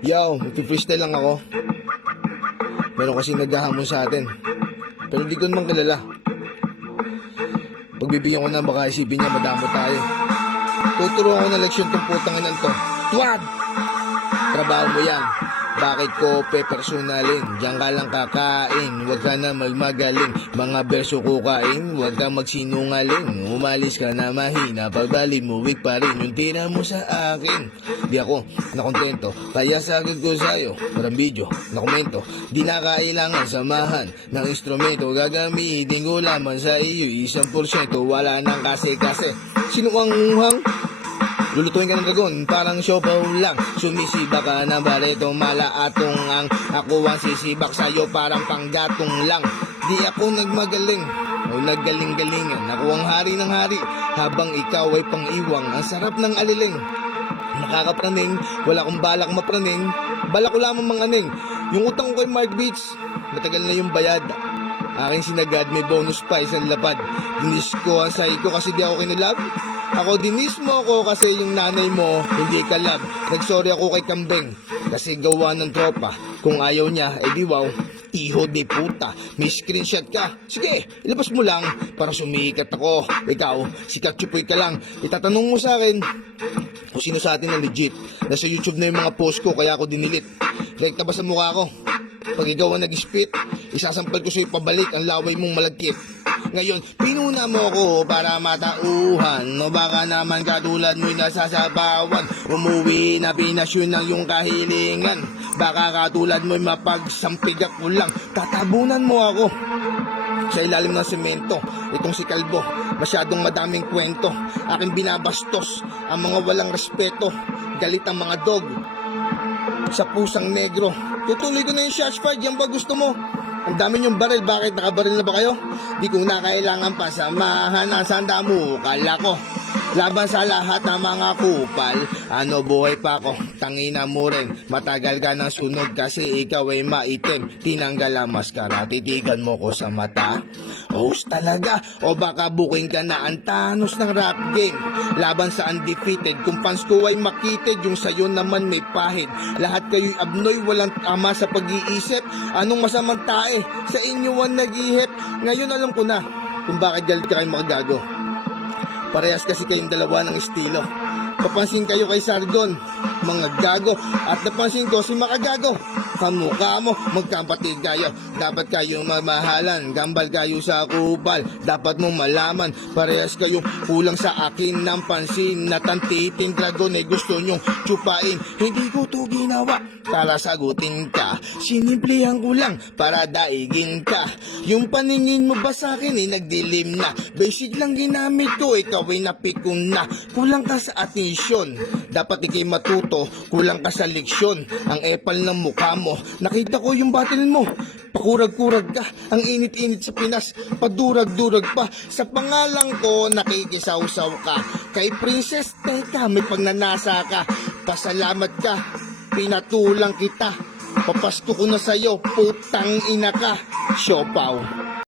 Yo, magpi-freestyle lang ako. Meron kasi naghahamon sa atin. Pero hindi ko naman kilala. Pagbibigyan ko na, baka isipin niya madamo tayo. Tuturuan ko na leksyon tong putang inan to. Tuwad! Trabaho mo yan. Bakit ko pepersonalin? Diyan ka lang kakain, huwag ka na magmagaling. Mga berso ko kain, huwag ka magsinungaling. Umalis ka na mahina, pagbali mo weak pa rin yung tira mo sa akin. Di ako nakontento, kaya sagad ko sa'yo parang video, nakomento. Di na kailangan samahan ng instrumento. Gagamitin ko lamang sa iyo 1%. Wala nang kasi-kasi. Sino kang muhang? Lulutuin ka ng dragon, parang siopaw lang. Sumisiba ka ng bareto, malaatong ang ako ang sisibak sa'yo, parang panggatong lang. Di ako nagmagaling o naggaling-galingan. Ako ang hari ng hari, habang ikaw ay pang-iwang. Ang sarap ng aliling, nakakapraning, wala kong balak mapraning. Balak ko lamang manganing. Yung utang ko kay Mark Beach, matagal na yung bayad. Aking sinagad, may bonus pa, isang lapad. Dinis ko ang sahi ko kasi di ako kinulab. Ako dinis mo ako kasi yung nanay mo hindi kalab. Nagsorry ako kay Kambeng kasi gawa ng tropa. Kung ayaw niya, di wow, iho de puta. May screenshot ka, sige, ilabas mo lang para sumikat ako. Ikaw, sikat chupoy ka lang. Itatanong mo sa akin kung sino sa atin na legit. Nasa YouTube na yung mga post ko kaya ako dinilit. Like ka ba sa mukha ko? Pag ikaw ang nag-spit, isasampal ko sa'yo pabalik ang laway mong malagkit. Ngayon, pinuna mo ko para matauhan. O baka naman katulad mo'y nasasabawan. Umuwi na pinasyon ng iyong kahilingan. Baka katulad mo'y mapagsampig ako lang. Tatabunan mo ako sa ilalim ng semento. Itong si Kalbo, masyadong madaming kwento. Aking binabastos ang mga walang respeto. Galit ang mga dog sa pusang negro. Tutuloy ko na yung shots fired, yan ba gusto mo? Ang dami yung baril, bakit nakabaril na ba kayo? Di ko na kailangan pa samahan ang sanda mo, kala ko laban sa lahat ng mga kupal. Ano, buhay pa ako, tangina mo rin. Matagal ka nang sunod kasi ikaw ay maitim. Tinanggal ang maskara, titigan mo ko sa mata. Host talaga, o baka buking ka na ang Thanos ng rap game. Laban sa undefeated, kung fans ko ay makitid, yung sayo naman may pahig. Lahat kayo'y abnoy, walang ama sa pag-iisip. Anong masamang tae sa inyo ang nag-ihip? Ngayon alam ko na kung bakit galit ka kay Makagago. Parehas kasi kayong dalawa ng estilo. Papansin kayo kay Sargon, mga gago. At napansin ko si Makagago. Kamukha mo, magkapatid kayo. Dapat kayong mamahalan, gambal kayo sa kupal. Dapat mong malaman, parehas kayong kulang sa akin ng pansin. Natantiting dragon ay gusto nyong tsupain. Hindi ko to ginawa para sagutin ka. Sinimplihan ko lang para daigin ka. Yung paningin mo ba sa akin ay nagdilim na? Basic lang ginamit ko, ikaw ay napikon na. Kulang ka sa atensyon, dapat ikay matuto. Kulang ka sa leksyon, ang epal ng mukha mo. Nakita ko yung battle mo, pakurag-kurag ka. Ang init-init sa Pinas, padurag-durag pa. Sa pangalan ko, nakikisawsaw ka. Kay Princess, teka, may pagnanasa ka. Pasalamat ka, pinatulang kita. Papasko ko na sa'yo, putang ina ka. Siopaw.